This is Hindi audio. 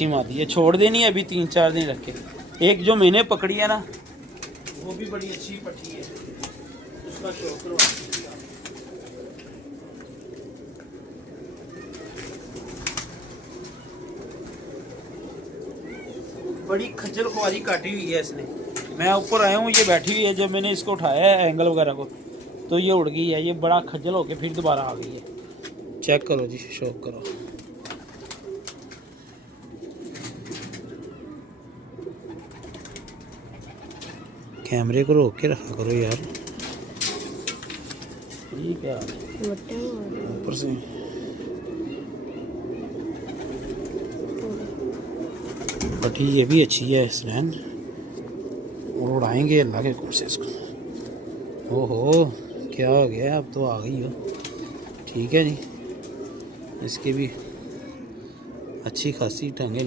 अच्छी मादी है, छोड़ देनी है अभी 3-4 दिन रख के। एक जो मैंने पकड़ी है ना वो भी बड़ी अच्छी पट्टी है, उसका शौक करवा। बड़ी खज्जल खुआरी काटी हुई है इसने। मैं ऊपर आया हूँ, ये बैठी हुई है, जब मैंने इसको उठाया है एंगल वगैरह को तो ये उड़ गई है। ये बड़ा खज्जल होके फिर दोबारा आ गई है। चेक करो जी, शौक करो। कैमरे को रोक के रखा करो यार। ये क्या ऊपर से बटी ये भी अच्छी है इसरैन, और उड़ाएंगे अल्लाह के हुक्म से इसको। ओहो क्या हो गया, अब तो आ गई हो। ठीक है जी, इसके भी अच्छी खासी टांगे